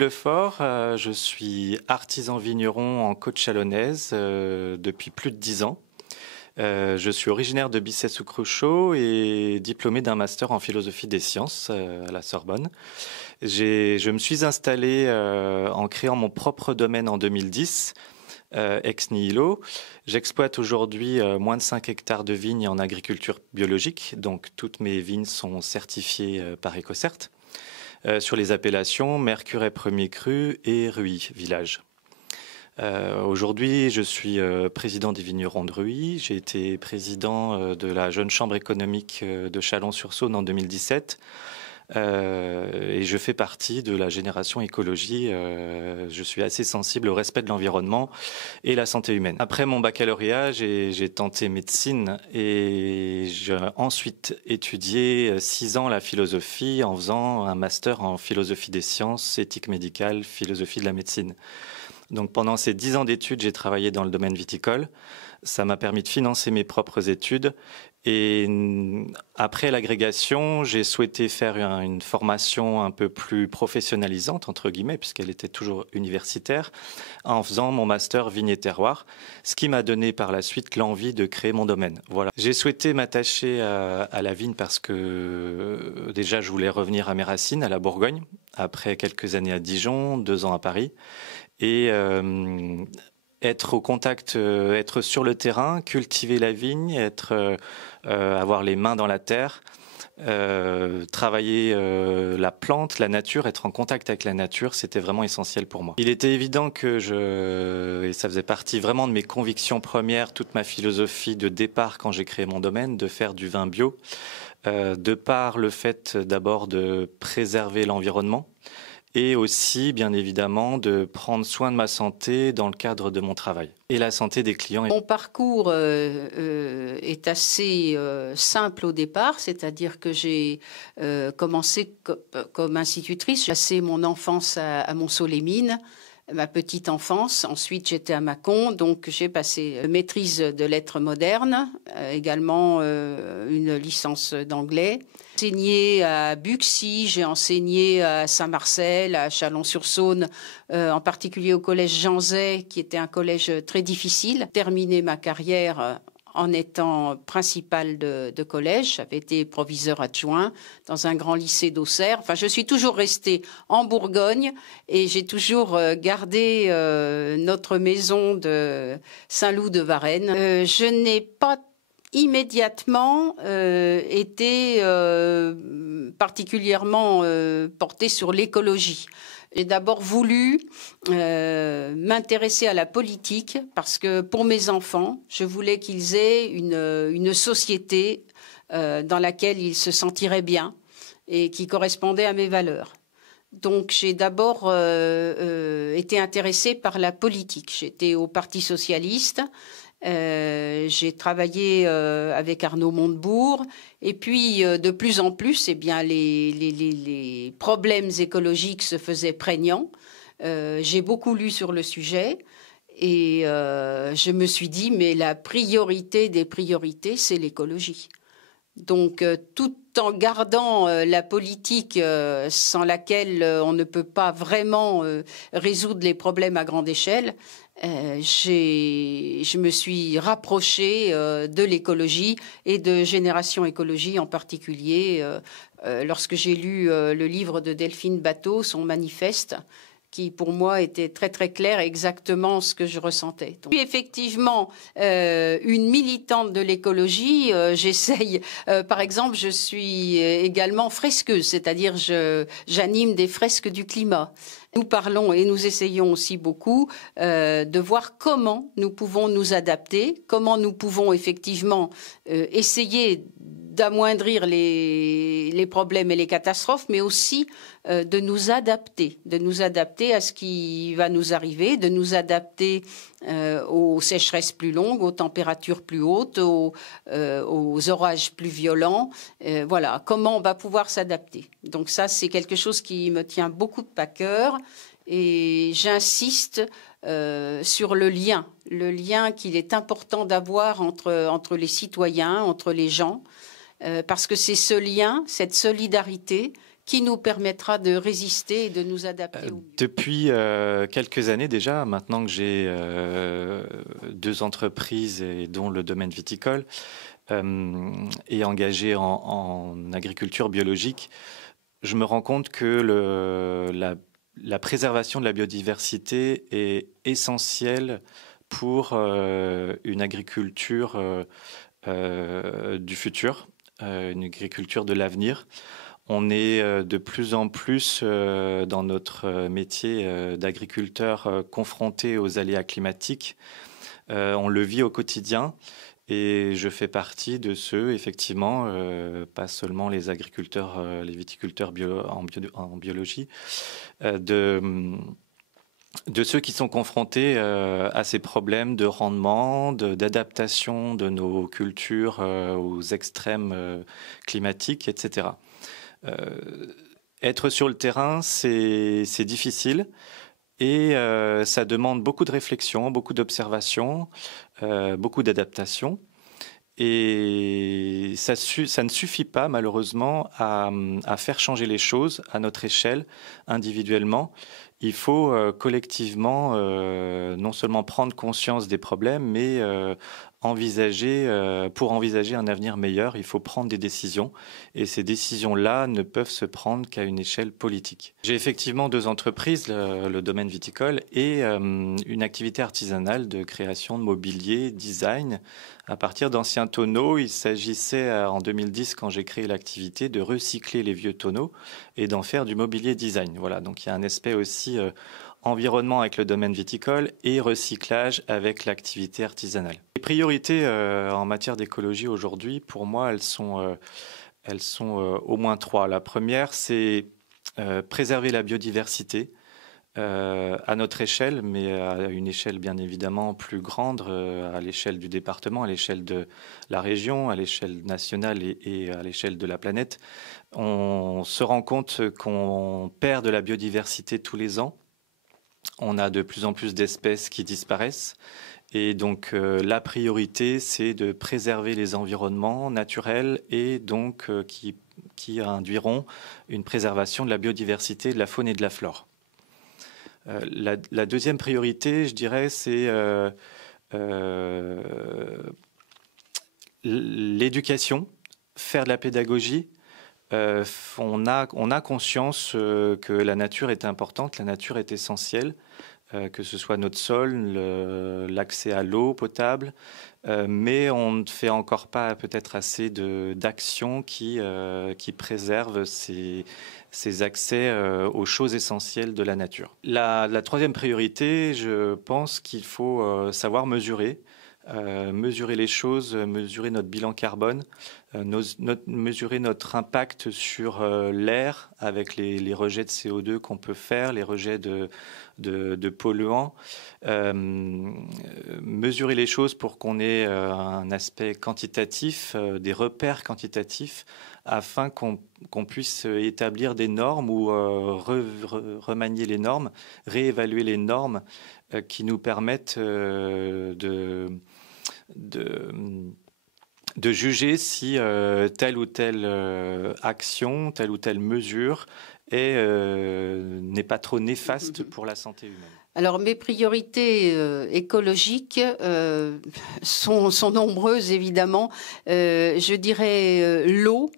Lefort, je suis artisan vigneron en Côte-Chalonnaise depuis plus de 10 ans. Je suis originaire de Bissey-sous-Cruchot et diplômé d'un master en philosophie des sciences à la Sorbonne. Je me suis installé en créant mon propre domaine en 2010, ex nihilo. J'exploite aujourd'hui moins de 5 hectares de vignes en agriculture biologique, donc toutes mes vignes sont certifiées par Ecocert, sur les appellations Mercurey Premier Cru et Ruy Village. Aujourd'hui, je suis président des vignerons de Ruy. J'ai été président de la Jeune Chambre économique de Chalon-sur-Saône en 2017. Et je fais partie de la génération écologie. Je suis assez sensible au respect de l'environnement et la santé humaine. Après mon baccalauréat, j'ai tenté médecine et j'ai ensuite étudié 6 ans la philosophie en faisant un master en philosophie des sciences, éthique médicale, philosophie de la médecine. Donc pendant ces 10 ans d'études, j'ai travaillé dans le domaine viticole. Ça m'a permis de financer mes propres études. Et après l'agrégation, j'ai souhaité faire une formation un peu plus professionnalisante, entre guillemets, puisqu'elle était toujours universitaire, en faisant mon master Vigne et Terroir, ce qui m'a donné par la suite l'envie de créer mon domaine. Voilà. J'ai souhaité m'attacher à la vigne parce que déjà, je voulais revenir à mes racines, à la Bourgogne, après quelques années à Dijon, 2 ans à Paris. Et être au contact, être sur le terrain, cultiver la vigne, avoir les mains dans la terre, travailler la plante, la nature, être en contact avec la nature, c'était vraiment essentiel pour moi. Il était évident et ça faisait partie vraiment de mes convictions premières, toute ma philosophie de départ quand j'ai créé mon domaine, de faire du vin bio, de par le fait d'abord de préserver l'environnement, et aussi, bien évidemment, de prendre soin de ma santé dans le cadre de mon travail et la santé des clients. Mon parcours est assez simple au départ, c'est-à-dire que j'ai commencé comme institutrice. J'ai passé mon enfance à Montceau-les-Mines, ma petite enfance. Ensuite, j'étais à Mâcon, donc j'ai passé maîtrise de lettres modernes, également une licence d'anglais. J'ai enseigné à Buxy, j'ai enseigné à Saint-Marcel, à Chalon-sur-Saône, en particulier au collège Jean Zay, qui était un collège très difficile. J'ai terminé ma carrière en étant principale de collège. J'avais été proviseur adjoint dans un grand lycée d'Auxerre. Enfin, je suis toujours restée en Bourgogne et j'ai toujours gardé notre maison de Saint-Loup de Varennes. Je n'ai pas immédiatement été particulièrement portée sur l'écologie. J'ai d'abord voulu m'intéresser à la politique parce que pour mes enfants, je voulais qu'ils aient une société dans laquelle ils se sentiraient bien et qui correspondait à mes valeurs. Donc j'ai d'abord été intéressée par la politique. J'étais au Parti socialiste. J'ai travaillé avec Arnaud Montebourg et puis de plus en plus, eh bien, les problèmes écologiques se faisaient prégnants. J'ai beaucoup lu sur le sujet et je me suis dit, mais la priorité des priorités, c'est l'écologie. Donc, tout en gardant la politique sans laquelle on ne peut pas vraiment résoudre les problèmes à grande échelle, je me suis rapprochée de l'écologie et de Génération Écologie en particulier lorsque j'ai lu le livre de Delphine Batho, son manifeste, qui pour moi était très très clair, exactement ce que je ressentais. Donc, effectivement, une militante de l'écologie, j'essaye, par exemple, je suis également fresqueuse, c'est-à-dire j'anime des fresques du climat. Nous parlons et nous essayons aussi beaucoup de voir comment nous pouvons nous adapter, comment nous pouvons effectivement essayer d'amoindrir les problèmes et les catastrophes, mais aussi de nous adapter à ce qui va nous arriver, de nous adapter aux sécheresses plus longues, aux températures plus hautes, aux orages plus violents. Voilà, comment on va pouvoir s'adapter. Donc ça, c'est quelque chose qui me tient beaucoup à cœur et j'insiste sur le lien qu'il est important d'avoir entre les citoyens, entre les gens, parce que c'est ce lien, cette solidarité qui nous permettra de résister et de nous adapter. Depuis quelques années déjà, maintenant que j'ai 2 entreprises et dont le domaine viticole, et engagé en agriculture biologique, je me rends compte que la préservation de la biodiversité est essentielle pour une agriculture du futur, une agriculture de l'avenir. On est de plus en plus dans notre métier d'agriculteur confronté aux aléas climatiques. On le vit au quotidien et je fais partie de ceux, effectivement, pas seulement les agriculteurs, les viticulteurs en biologie, de ceux qui sont confrontés à ces problèmes de rendement, d'adaptation de nos cultures aux extrêmes climatiques, etc. Être sur le terrain, c'est difficile et ça demande beaucoup de réflexion, beaucoup d'observation, beaucoup d'adaptation. Et ça ne suffit pas, malheureusement, à faire changer les choses à notre échelle, individuellement. Il faut collectivement non seulement prendre conscience des problèmes, mais pour envisager un avenir meilleur, il faut prendre des décisions. Et ces décisions-là ne peuvent se prendre qu'à une échelle politique. J'ai effectivement 2 entreprises, le domaine viticole et une activité artisanale de création de mobilier, design. À partir d'anciens tonneaux, il s'agissait en 2010, quand j'ai créé l'activité, de recycler les vieux tonneaux et d'en faire du mobilier design. Voilà, donc il y a un aspect aussi environnement avec le domaine viticole et recyclage avec l'activité artisanale. Les priorités en matière d'écologie aujourd'hui, pour moi, elles sont au moins 3. La première, c'est préserver la biodiversité. À notre échelle, mais à une échelle bien évidemment plus grande, à l'échelle du département, à l'échelle de la région, à l'échelle nationale et à l'échelle de la planète. On se rend compte qu'on perd de la biodiversité tous les ans. On a de plus en plus d'espèces qui disparaissent. Et donc la priorité, c'est de préserver les environnements naturels et donc qui induiront une préservation de la biodiversité, de la faune et de la flore. La deuxième priorité, je dirais, c'est l'éducation, faire de la pédagogie. On a conscience que la nature est importante, la nature est essentielle, que ce soit notre sol, l'accès à l'eau potable, mais on ne fait encore pas peut-être assez d'actions qui préservent ces accès aux choses essentielles de la nature. La troisième priorité, je pense qu'il faut savoir mesurer les choses, mesurer notre bilan carbone, mesurer notre impact sur l'air avec les rejets de CO2 qu'on peut faire, les rejets de polluants, mesurer les choses pour qu'on ait un aspect quantitatif, des repères quantitatifs, afin qu'on puisse établir des normes ou remanier les normes, réévaluer les normes qui nous permettent de juger si telle ou telle action, telle ou telle mesure n'est pas trop néfaste pour la santé humaine. Alors mes priorités écologiques sont nombreuses évidemment. Je dirais l'eau.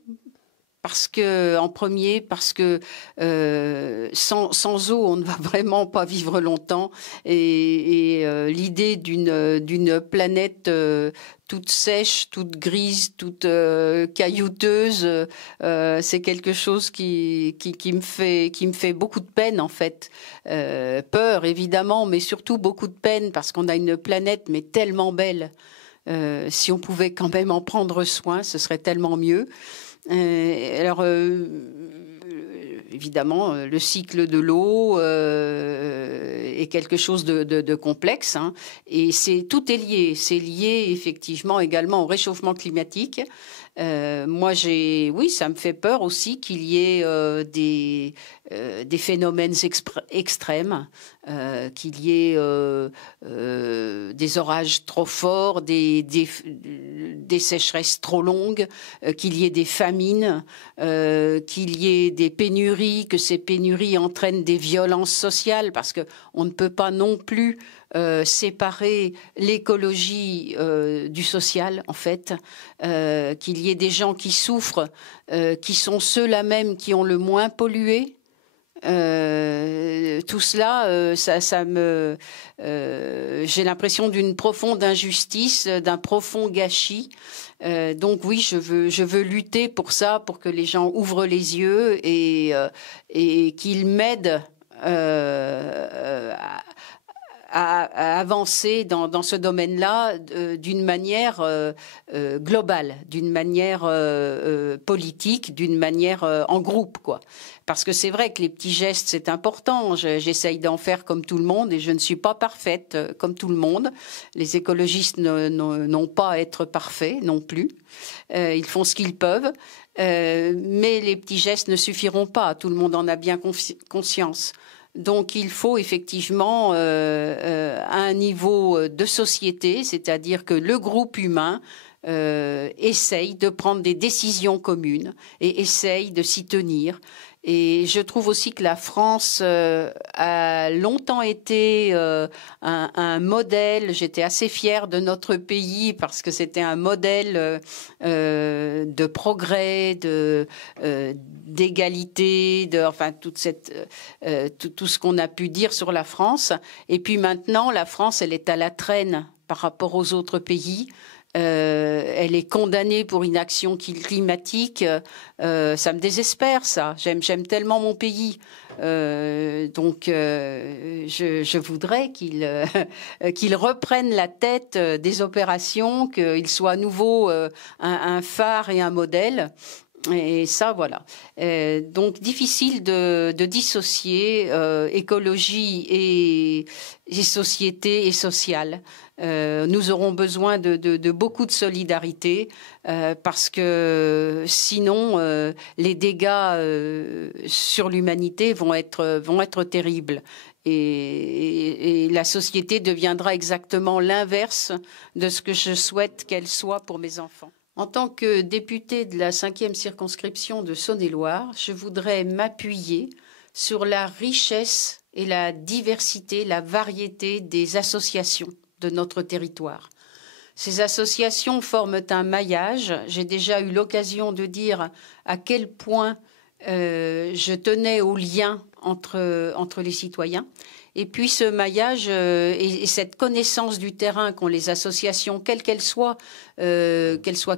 Parce que sans eau, on ne va vraiment pas vivre longtemps. Et l'idée d'une planète toute sèche, toute grise, toute caillouteuse, c'est quelque chose qui me fait beaucoup de peine en fait. Peur évidemment, mais surtout beaucoup de peine parce qu'on a une planète mais tellement belle. Si on pouvait quand même en prendre soin, ce serait tellement mieux. Alors, évidemment, le cycle de l'eau est quelque chose de complexe, hein, et tout est lié. C'est lié effectivement également au réchauffement climatique. Moi, oui, ça me fait peur aussi qu'il y ait des phénomènes extrêmes, qu'il y ait des orages trop forts, des sécheresses trop longues, qu'il y ait des famines, qu'il y ait des pénuries, que ces pénuries entraînent des violences sociales, parce que on ne peut pas non plus séparer l'écologie du social, en fait, qu'il y ait des gens qui souffrent, qui sont ceux-là même qui ont le moins pollué. Tout cela, j'ai l'impression d'une profonde injustice, d'un profond gâchis. Donc oui, je veux lutter pour ça, pour que les gens ouvrent les yeux et qu'ils m'aident à avancer dans ce domaine-là d'une manière globale, d'une manière politique, d'une manière en groupe, quoi. Parce que c'est vrai que les petits gestes, c'est important. J'essaye d'en faire comme tout le monde et je ne suis pas parfaite comme tout le monde. Les écologistes n'ont pas à être parfaits non plus. Ils font ce qu'ils peuvent. Mais les petits gestes ne suffiront pas. Tout le monde en a bien conscience. Donc il faut effectivement à un niveau de société, c'est-à-dire que le groupe humain essaye de prendre des décisions communes et essaye de s'y tenir. Et je trouve aussi que la France a longtemps été un modèle. J'étais assez fière de notre pays parce que c'était un modèle de progrès, d'égalité, enfin toute tout ce qu'on a pu dire sur la France. Et puis maintenant, la France, elle est à la traîne par rapport aux autres pays. Elle est condamnée pour inaction climatique. Ça me désespère, ça. J'aime tellement mon pays. Donc, je voudrais qu'il reprenne la tête des opérations, qu'il soit à nouveau un phare et un modèle. Et ça, voilà. Donc, difficile de dissocier écologie et société et sociale. Nous aurons besoin de beaucoup de solidarité parce que sinon les dégâts sur l'humanité vont être terribles et la société deviendra exactement l'inverse de ce que je souhaite qu'elle soit pour mes enfants. En tant que députée de la 5e circonscription de Saône-et-Loire, je voudrais m'appuyer sur la richesse et la diversité, la variété des associations de notre territoire. Ces associations forment un maillage. J'ai déjà eu l'occasion de dire à quel point je tenais au lien entre les citoyens. Et puis ce maillage et cette connaissance du terrain qu'ont les associations, quelles qu'elles soient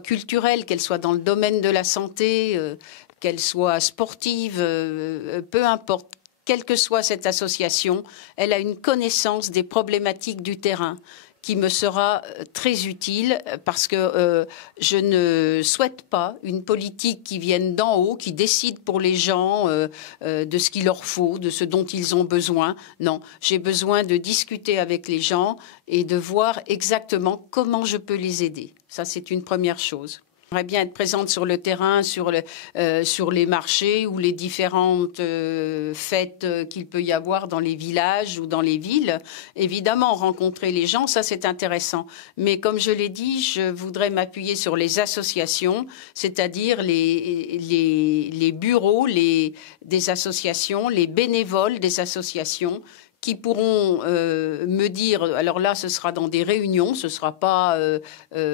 culturelles, qu'elles soient dans le domaine de la santé, qu'elles soient sportives, peu importe. Quelle que soit cette association, elle a une connaissance des problématiques du terrain qui me sera très utile parce que je ne souhaite pas une politique qui vienne d'en haut, qui décide pour les gens de ce qu'il leur faut, de ce dont ils ont besoin. Non, j'ai besoin de discuter avec les gens et de voir exactement comment je peux les aider. Ça, c'est une première chose. J'aimerais bien être présente sur le terrain, sur les marchés ou les différentes fêtes qu'il peut y avoir dans les villages ou dans les villes. Évidemment, rencontrer les gens, ça c'est intéressant. Mais comme je l'ai dit, je voudrais m'appuyer sur les associations, c'est-à-dire les bureaux des associations, les bénévoles des associations, qui pourront me dire, alors là ce sera dans des réunions, ce sera pas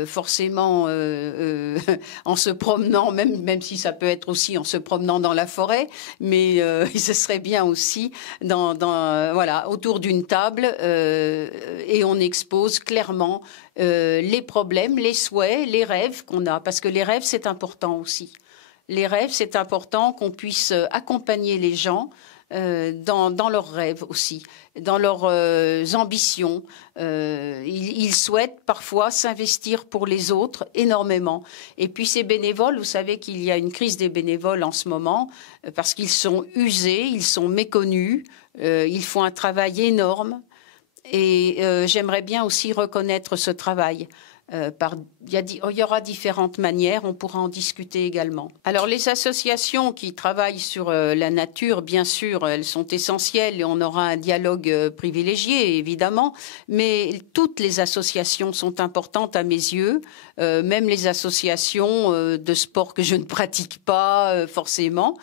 forcément en se promenant, même si ça peut être aussi en se promenant dans la forêt, mais ce serait bien aussi voilà, autour d'une table et on expose clairement les problèmes, les souhaits, les rêves qu'on a, parce que les rêves c'est important aussi. Les rêves c'est important qu'on puisse accompagner les gens dans leurs rêves aussi, dans leurs ambitions. Ils souhaitent parfois s'investir pour les autres énormément. Et puis ces bénévoles, vous savez qu'il y a une crise des bénévoles en ce moment parce qu'ils sont usés, ils sont méconnus, ils font un travail énorme. Et j'aimerais bien aussi reconnaître ce travail. Il y aura différentes manières, on pourra en discuter également. Alors les associations qui travaillent sur la nature, bien sûr, elles sont essentielles et on aura un dialogue privilégié, évidemment, mais toutes les associations sont importantes à mes yeux, même les associations de sport que je ne pratique pas forcément,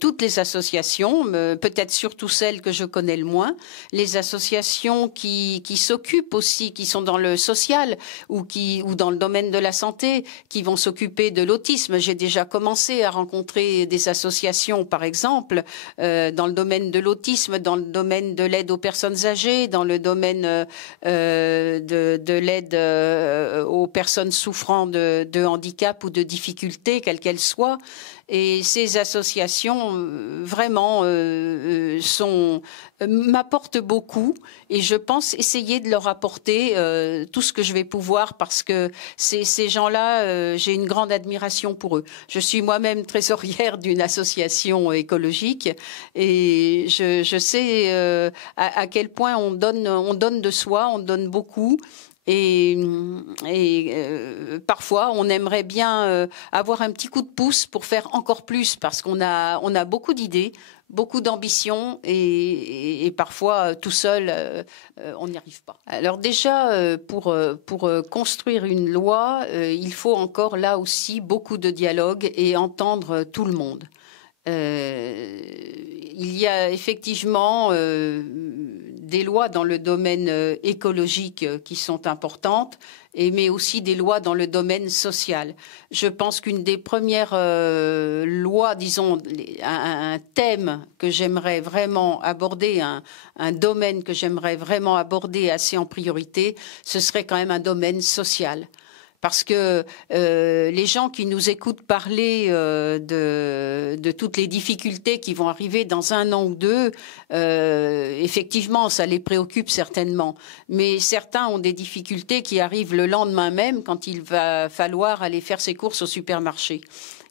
toutes les associations, peut-être surtout celles que je connais le moins, les associations qui s'occupent aussi, qui sont dans le social ou dans le domaine de la santé, qui vont s'occuper de l'autisme. J'ai déjà commencé à rencontrer des associations, par exemple, dans le domaine de l'autisme, dans le domaine de l'aide aux personnes âgées, dans le domaine de l'aide aux personnes souffrant de handicap ou de difficultés, quelles qu'elles soient. Et ces associations vraiment m'apportent beaucoup et je pense essayer de leur apporter tout ce que je vais pouvoir parce que ces gens-là, j'ai une grande admiration pour eux. Je suis moi-même trésorière d'une association écologique et je sais à quel point on donne de soi, on donne beaucoup. Et parfois, on aimerait bien avoir un petit coup de pouce pour faire encore plus parce qu'on a beaucoup d'idées, beaucoup d'ambition et parfois tout seul, on n'y arrive pas. Alors déjà, pour construire une loi, il faut encore là aussi beaucoup de dialogue et entendre tout le monde. Il y a effectivement des lois dans le domaine écologique qui sont importantes, mais aussi des lois dans le domaine social. Je pense qu'une des premières lois, disons, un thème que j'aimerais vraiment aborder, un domaine que j'aimerais vraiment aborder assez en priorité, ce serait quand même un domaine social. Parce que les gens qui nous écoutent parler de toutes les difficultés qui vont arriver dans 1 an ou 2, effectivement, ça les préoccupe certainement. Mais certains ont des difficultés qui arrivent le lendemain même quand il va falloir aller faire ses courses au supermarché.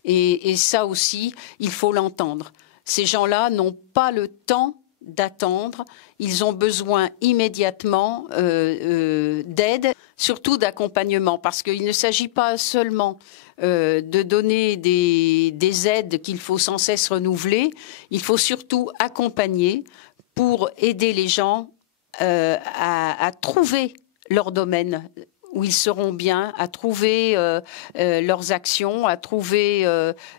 Et ça aussi, il faut l'entendre. Ces gens-là n'ont pas le temps d'attendre, ils ont besoin immédiatement d'aide, surtout d'accompagnement, parce qu'il ne s'agit pas seulement de donner des aides qu'il faut sans cesse renouveler, il faut surtout accompagner pour aider les gens à trouver leur domaine où ils seront bien, à trouver leurs actions, à trouver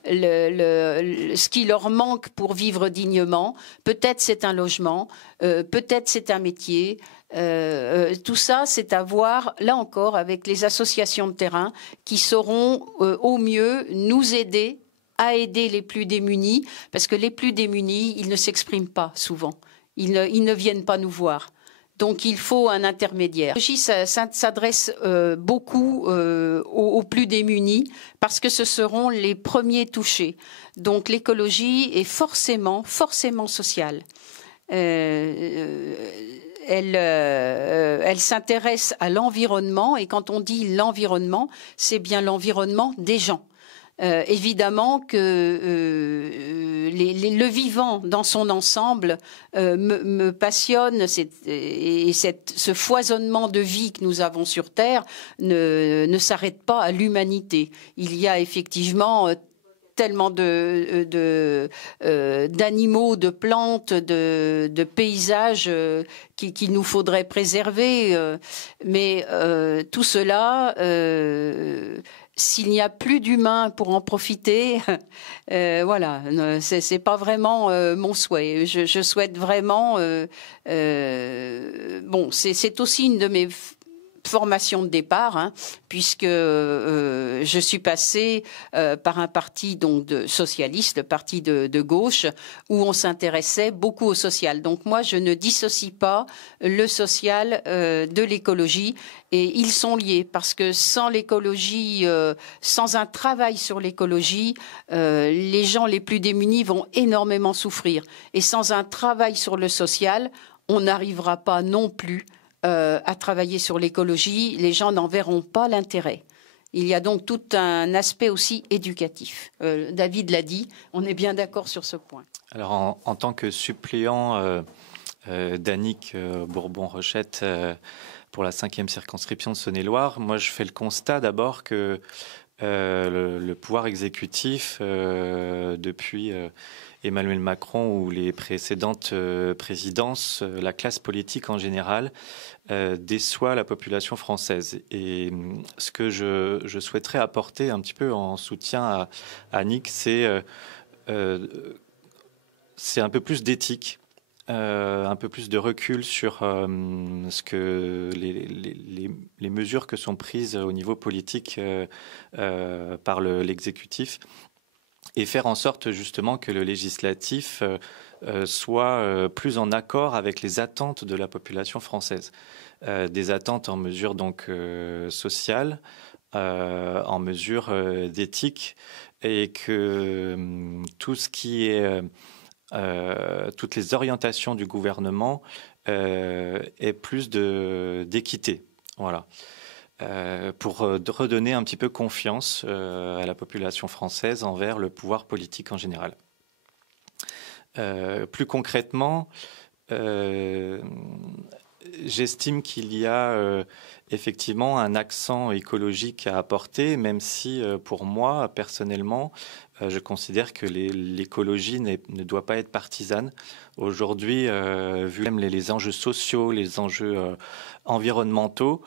ce qui leur manque pour vivre dignement. Peut-être c'est un logement, peut-être c'est un métier. Tout ça, c'est à voir, là encore, avec les associations de terrain qui sauront au mieux nous aider à aider les plus démunis, parce que les plus démunis, ils ne s'expriment pas souvent. Ils ne viennent pas nous voir. Donc il faut un intermédiaire. Ça s'adresse beaucoup aux plus démunis parce que ce seront les premiers touchés. Donc l'écologie est forcément sociale. Elle s'intéresse à l'environnement et quand on dit l'environnement, c'est bien l'environnement des gens. Évidemment que le vivant dans son ensemble me passionne et ce foisonnement de vie que nous avons sur Terre ne s'arrête pas à l'humanité. Il y a effectivement tellement d'animaux, de plantes, de paysages qu'il nous faudrait préserver. Mais tout cela... s'il n'y a plus d'humains pour en profiter, voilà, c'est pas vraiment mon souhait. Je souhaite vraiment. Bon, c'est aussi une de mes formation de départ, hein, puisque je suis passée par un parti donc socialiste, le parti de gauche, où on s'intéressait beaucoup au social. Donc moi, je ne dissocie pas le social de l'écologie, et ils sont liés, parce que sans l'écologie, sans un travail sur l'écologie, les gens les plus démunis vont énormément souffrir. Et sans un travail sur le social, on n'arrivera pas non plus à travailler sur l'écologie, les gens n'en verront pas l'intérêt. Il y a donc tout un aspect aussi éducatif. David l'a dit, on est bien d'accord sur ce point. Alors en tant que suppléant d'Annick Bourbon-Rochette pour la 5e circonscription de Saône-et-Loire. Moi, je fais le constat d'abord que le pouvoir exécutif, depuis Emmanuel Macron ou les précédentes présidences, la classe politique en général, déçoit la population française. Et ce que je souhaiterais apporter un petit peu en soutien à Annick, c'est un peu plus d'éthique. Un peu plus de recul sur ce que les mesures que sont prises au niveau politique par l'exécutif, et faire en sorte justement que le législatif soit plus en accord avec les attentes de la population française. Des attentes en mesure donc sociale, en mesure d'éthique, et que tout ce qui est toutes les orientations du gouvernement aient plus d'équité. Voilà. Pour redonner un petit peu confiance à la population française envers le pouvoir politique en général. Plus concrètement, j'estime qu'il y a effectivement un accent écologique à apporter, même si pour moi, personnellement, je considère que l'écologie ne doit pas être partisane. Aujourd'hui, vu même les enjeux sociaux, les enjeux environnementaux,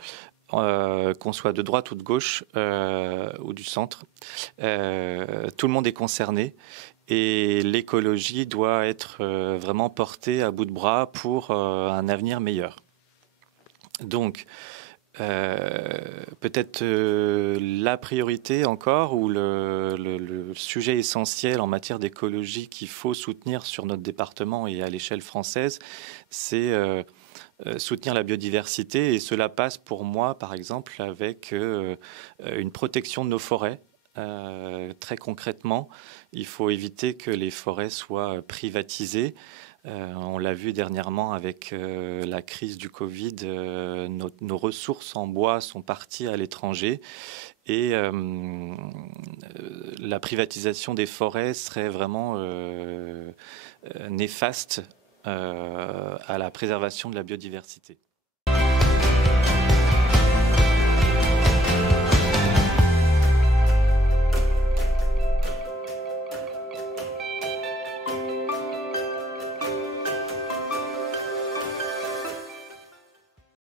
qu'on soit de droite ou de gauche ou du centre, tout le monde est concerné. Et l'écologie doit être vraiment portée à bout de bras pour un avenir meilleur. Donc, peut-être la priorité encore, ou le sujet essentiel en matière d'écologie qu'il faut soutenir sur notre département et à l'échelle française, c'est soutenir la biodiversité. Et cela passe pour moi, par exemple, avec une protection de nos forêts. Très concrètement, il faut éviter que les forêts soient privatisées. On l'a vu dernièrement avec la crise du Covid, nos ressources en bois sont parties à l'étranger, et la privatisation des forêts serait vraiment néfaste à la préservation de la biodiversité.